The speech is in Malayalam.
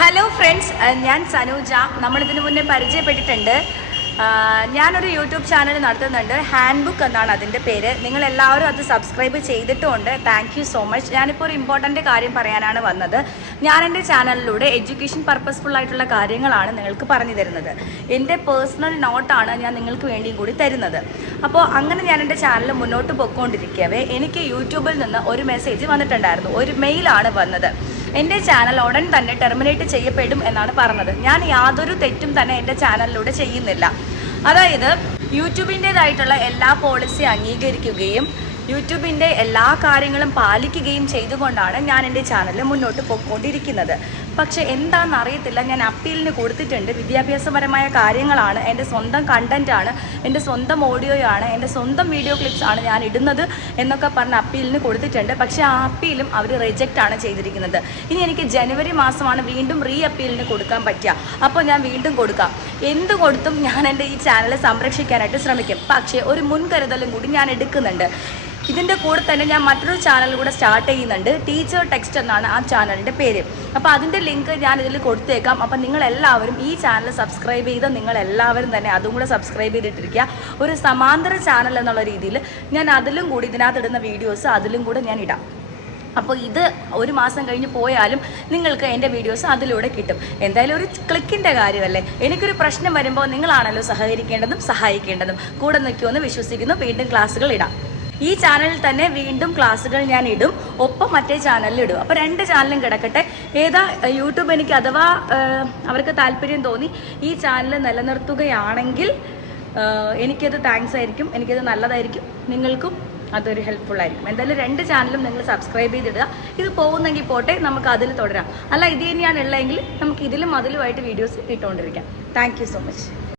ഹലോ ഫ്രണ്ട്സ്, ഞാൻ സനൂജ. നമ്മളിതിനു മുന്നേ പരിചയപ്പെട്ടിട്ടുണ്ട്. ഞാനൊരു യൂട്യൂബ് ചാനൽ നടത്തുന്നുണ്ട്. ഹാൻഡ് ബുക്ക് എന്നാണ് അതിൻ്റെ പേര്. നിങ്ങളെല്ലാവരും അത് സബ്സ്ക്രൈബ് ചെയ്തിട്ടുമുണ്ട്. Thank you so much. ഞാനിപ്പോൾ ഒരു ഇമ്പോർട്ടൻ്റ് കാര്യം പറയാനാണ് വന്നത്. ഞാൻ എൻ്റെ ചാനലിലൂടെ എഡ്യൂക്കേഷൻ പർപ്പസ്ഫുൾ ആയിട്ടുള്ള കാര്യങ്ങളാണ് നിങ്ങൾക്ക് പറഞ്ഞു തരുന്നത്. എൻ്റെ പേഴ്സണൽ നോട്ടാണ് ഞാൻ നിങ്ങൾക്ക് വേണ്ടിയും കൂടി തരുന്നത്. അപ്പോൾ അങ്ങനെ ഞാൻ എൻ്റെ ചാനൽ മുന്നോട്ട് പോയിക്കൊണ്ടിരിക്കവേ എനിക്ക് യൂട്യൂബിൽ നിന്ന് ഒരു മെസ്സേജ് വന്നിട്ടുണ്ടായിരുന്നു. ഒരു മെയിലാണ് വന്നത്. എൻ്റെ ചാനൽ ഉടൻ തന്നെ ടെർമിനേറ്റ് ചെയ്യപ്പെടും എന്നാണ് പറഞ്ഞത്. ഞാൻ യാതൊരു തെറ്റും തന്നെ എൻ്റെ ചാനലിലൂടെ ചെയ്യുന്നില്ല. അതായത് യൂട്യൂബിൻ്റേതായിട്ടുള്ള എല്ലാ പോളിസി അംഗീകരിക്കുകയും യൂട്യൂബിൻ്റെ എല്ലാ കാര്യങ്ങളും പാലിക്കുകയും ചെയ്തുകൊണ്ടാണ് ഞാൻ എൻ്റെ ചാനൽ മുന്നോട്ട് പോയിക്കൊണ്ടിരിക്കുന്നത്. പക്ഷേ എന്താണെന്നറിയത്തില്ല, ഞാൻ അപ്പീലിന് കൊടുത്തിട്ടുണ്ട്. വിദ്യാഭ്യാസപരമായ കാര്യങ്ങളാണ്, എൻ്റെ സ്വന്തം കണ്ടൻറ്റാണ്, എൻ്റെ സ്വന്തം ഓഡിയോയാണ്, എൻ്റെ സ്വന്തം വീഡിയോ ക്ലിപ്സാണ് ഞാൻ ഇടുന്നത് എന്നൊക്കെ പറഞ്ഞ് അപ്പീലിന് കൊടുത്തിട്ടുണ്ട്. പക്ഷേ ആ അപ്പീലും അവർ റിജക്റ്റാണ് ചെയ്തിരിക്കുന്നത്. ഇനി എനിക്ക് ജനുവരി മാസമാണ് വീണ്ടും അപ്പീലിന് കൊടുക്കാൻ പറ്റുക. അപ്പോൾ ഞാൻ വീണ്ടും കൊടുക്കാം. എന്ത് കൊടുത്തും ഞാൻ എൻ്റെ ഈ ചാനൽ സംരക്ഷിക്കാനായിട്ട് ശ്രമിക്കും. പക്ഷേ ഒരു മുൻകരുതലും കൂടി ഞാൻ എടുക്കുന്നുണ്ട്. ഇതിൻ്റെ കൂടെ തന്നെ ഞാൻ മറ്റൊരു ചാനൽ കൂടെ സ്റ്റാർട്ട് ചെയ്യുന്നുണ്ട്. ടീച്ചർ ടെക്സ്റ്റ് എന്നാണ് ആ ചാനലിൻ്റെ പേര്. അപ്പോൾ അതിൻ്റെ ലിങ്ക് ഞാൻ ഇതിൽ കൊടുത്തേക്കാം. അപ്പം നിങ്ങളെല്ലാവരും ഈ ചാനൽ സബ്സ്ക്രൈബ് ചെയ്ത് നിങ്ങളെല്ലാവരും തന്നെ അതും കൂടെ സബ്സ്ക്രൈബ് ചെയ്തിട്ടിരിക്കുക. ഒരു സമാന്തര ചാനൽ എന്നുള്ള രീതിയിൽ ഞാൻ അതിലും കൂടി ഇതിനകത്തിടുന്ന വീഡിയോസ് അതിലും കൂടെ ഞാൻ ഇടാം. അപ്പോൾ ഇത് ഒരു മാസം കഴിഞ്ഞ് പോയാലും നിങ്ങൾക്ക് എൻ്റെ വീഡിയോസ് അതിലൂടെ കിട്ടും. എന്തായാലും ഒരു ക്ലിക്കിൻ്റെ കാര്യമല്ലേ. എനിക്കൊരു പ്രശ്നം വരുമ്പോൾ നിങ്ങളാണല്ലോ സഹകരിക്കേണ്ടതും സഹായിക്കേണ്ടതും. കൂടെ നിൽക്കുമെന്ന് വിശ്വസിക്കുന്നു. വീണ്ടും ക്ലാസ്സുകൾ ഇടാം. ഈ ചാനലിൽ തന്നെ വീണ്ടും ക്ലാസ്സുകൾ ഞാൻ ഇടും, ഒപ്പം മറ്റേ ചാനലിൽ ഇടും. അപ്പോൾ രണ്ട് ചാനലും കിടക്കട്ടെ. ഏതാ യൂട്യൂബ് എനിക്ക് അഥവാ അവർക്ക് താല്പര്യം തോന്നി ഈ ചാനൽ നിലനിർത്തുകയാണെങ്കിൽ എനിക്കത് താങ്ക്സ് ആയിരിക്കും, എനിക്കത് നല്ലതായിരിക്കും, നിങ്ങൾക്കും അതൊരു ഹെൽപ്ഫുൾ ആയിരിക്കും. എന്തായാലും രണ്ട് ചാനലും നിങ്ങൾ സബ്സ്ക്രൈബ് ചെയ്തിടുക. ഇത് പോകുന്നെങ്കിൽ പോട്ടെ, നമുക്ക് അതിൽ തുടരാം. അല്ല ഇത് തന്നെയാണ് ഉള്ളതെങ്കിൽ നമുക്ക് ഇതിലും അതിലുമായിട്ട് വീഡിയോസ് ഇട്ടുകൊണ്ടിരിക്കാം. Thank you so much.